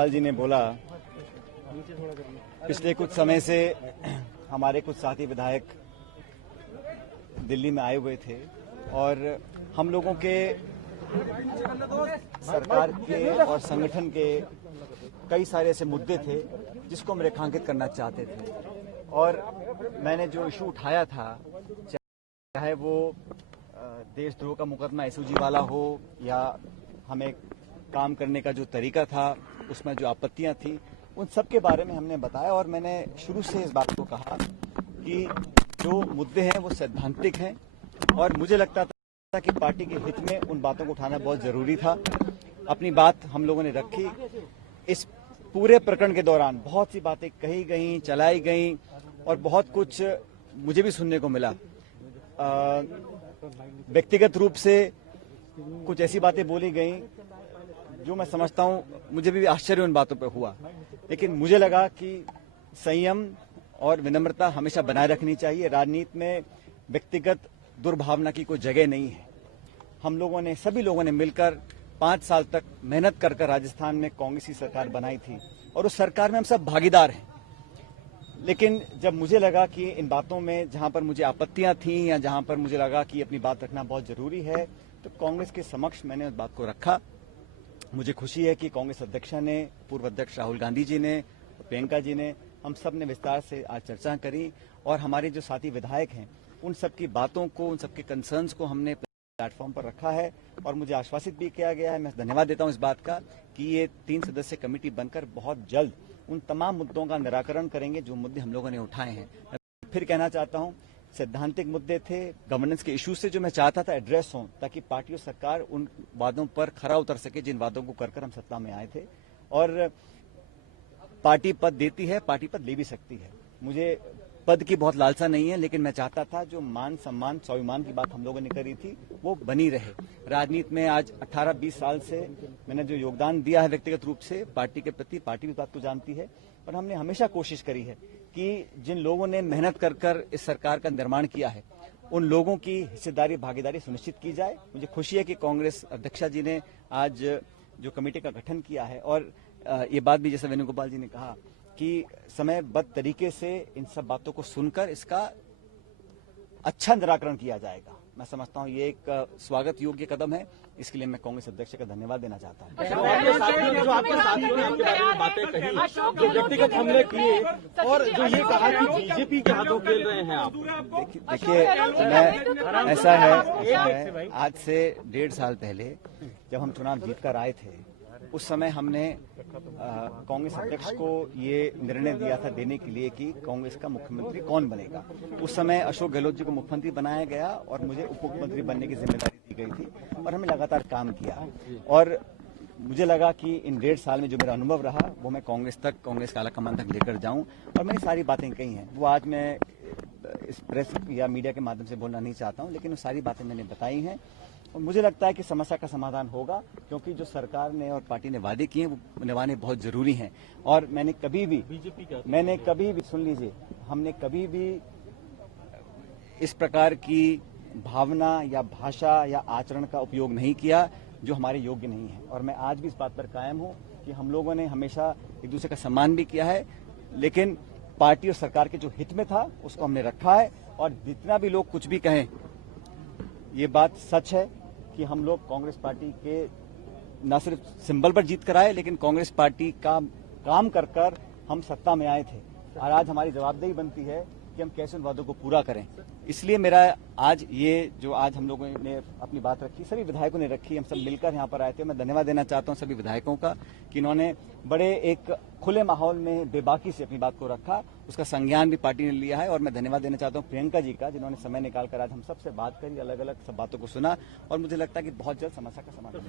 लाल जी ने बोला, पिछले कुछ समय से हमारे कुछ साथी विधायक दिल्ली में आए हुए थे और हम लोगों के सरकार के और संगठन के कई सारे ऐसे मुद्दे थे जिसको हम रेखांकित करना चाहते थे। और मैंने जो इशू उठाया था, चाहे वो देशद्रोह का मुकदमा एसओजी वाला हो या हमें काम करने का जो तरीका था उसमें जो आपत्तियां थी, उन सब के बारे में हमने बताया। और मैंने शुरू से इस बात को कहा कि जो मुद्दे हैं वो सैद्धांतिक हैं और मुझे लगता था कि पार्टी के हित में उन बातों को उठाना बहुत जरूरी था। अपनी बात हम लोगों ने रखी। इस पूरे प्रकरण के दौरान बहुत सी बातें कही गई, चलाई गई और बहुत कुछ मुझे भी सुनने को मिला। व्यक्तिगत रूप से कुछ ऐसी बातें बोली गई जो मैं समझता हूं मुझे भी आश्चर्य उन बातों पर हुआ, लेकिन मुझे लगा कि संयम और विनम्रता हमेशा बनाए रखनी चाहिए। राजनीति में व्यक्तिगत दुर्भावना की कोई जगह नहीं है। हम लोगों ने, सभी लोगों ने मिलकर 5 साल तक मेहनत कर राजस्थान में कांग्रेस की सरकार बनाई थी और उस सरकार में हम सब भागीदार हैं। लेकिन जब मुझे लगा कि इन बातों में जहां पर मुझे आपत्तियां थीं या जहां पर मुझे लगा कि अपनी बात रखना बहुत जरूरी है, तो कांग्रेस के समक्ष मैंने उस बात को रखा। मुझे खुशी है कि कांग्रेस अध्यक्ष ने, पूर्व अध्यक्ष राहुल गांधी जी ने, प्रियंका जी ने, हम सब ने विस्तार से आज चर्चा करी और हमारे जो साथी विधायक हैं उन सब की बातों को, उन सबके कंसर्न्स को हमने प्लेटफॉर्म पर रखा है। और मुझे आश्वासित भी किया गया है, मैं धन्यवाद देता हूं इस बात का, कि ये 3 सदस्य कमेटी बनकर बहुत जल्द उन तमाम मुद्दों का निराकरण करेंगे जो मुद्दे हम लोगों ने उठाए हैं। मैं फिर कहना चाहता हूं, सैद्धांतिक मुद्दे थे, गवर्नेंस के इश्यूज से जो मैं चाहता था एड्रेस हों, ताकि पार्टी और सरकार उन वादों पर खरा उतर सके जिन वादों को कर हम सत्ता में आए थे। और पार्टी पद देती है, पार्टी पद ले भी सकती है। मुझे पद की बहुत लालसा नहीं है, लेकिन मैं चाहता था जो मान सम्मान स्वाभिमान की बात हम लोगों ने करी थी वो बनी रहे। राजनीति में आज 18-20 साल से मैंने जो योगदान दिया है व्यक्तिगत रूप से पार्टी के प्रति, पार्टी भी बात को जानती है। और हमने हमेशा कोशिश करी है कि जिन लोगों ने मेहनत कर इस सरकार का निर्माण किया है उन लोगों की हिस्सेदारी, भागीदारी सुनिश्चित की जाए। मुझे खुशी है कि कांग्रेस अध्यक्षा जी ने आज जो कमेटी का गठन किया है और ये बात भी जैसे वेणुगोपाल जी ने कहा कि समयबद्ध तरीके से इन सब बातों को सुनकर इसका अच्छा निराकरण किया जाएगा। मैं समझता हूं ये एक स्वागत योग्य कदम है। इसके लिए मैं कांग्रेस अध्यक्ष का धन्यवाद देना चाहता हूं। जो आपके साथियों ने आपके बारे में बातें कही, जो व्यक्तिगत हमले किए और जो ये कहा कि बीजेपी के हाथों खेल रहे हैं आप, देखिए मैं ऐसा है, आज से 1.5 साल पहले जब हम चुनाव जीतकर आए थे उस समय हमने कांग्रेस अध्यक्ष को ये निर्णय दिया था देने के लिए कि कांग्रेस का मुख्यमंत्री कौन बनेगा। उस समय अशोक गहलोत जी को मुख्यमंत्री बनाया गया और मुझे उप मुख्यमंत्री बनने की जिम्मेदारी दी गई थी और हमने लगातार काम किया। और मुझे लगा कि इन 1.5 साल में जो मेरा अनुभव रहा वो मैं कांग्रेस का आलाकमान तक लेकर जाऊं। और मैंने सारी बातें कही हैं, वो आज मैं इस प्रेस या मीडिया के माध्यम से बोलना नहीं चाहता हूं, लेकिन वो सारी बातें मैंने बताई हैं। और मुझे लगता है कि समस्या का समाधान होगा, क्योंकि जो सरकार ने और पार्टी ने वादे किए हैं वो निभाने बहुत जरूरी हैं। और मैंने कभी भी सुन लीजिए, हमने कभी भी इस प्रकार की भावना या भाषा या आचरण का उपयोग नहीं किया जो हमारे योग्य नहीं है। और मैं आज भी इस बात पर कायम हूं कि हम लोगों ने हमेशा एक दूसरे का सम्मान भी किया है, लेकिन पार्टी और सरकार के जो हित में था उसको हमने रखा है। और जितना भी लोग कुछ भी कहें, ये बात सच है कि हम लोग कांग्रेस पार्टी के न सिर्फ सिंबल पर जीत कर आए, लेकिन कांग्रेस पार्टी का काम कर हम सत्ता में आए थे। और आज हमारी जवाबदेही बनती है कि हम कैसे उन वादों को पूरा करें। इसलिए मेरा आज ये जो आज हम लोगों ने अपनी बात रखी, सभी विधायकों ने रखी, हम सब मिलकर यहाँ पर आए थे। मैं धन्यवाद देना चाहता हूँ सभी विधायकों का कि इन्होंने बड़े एक खुले माहौल में बेबाकी से अपनी बात को रखा, उसका संज्ञान भी पार्टी ने लिया है। और मैं धन्यवाद देना चाहता हूँ प्रियंका जी का, जिन्होंने समय निकालकर आज हम सबसे बात करी, अलग अलग सब बातों को सुना और मुझे लगता है कि बहुत जल्द समस्या का समाधान।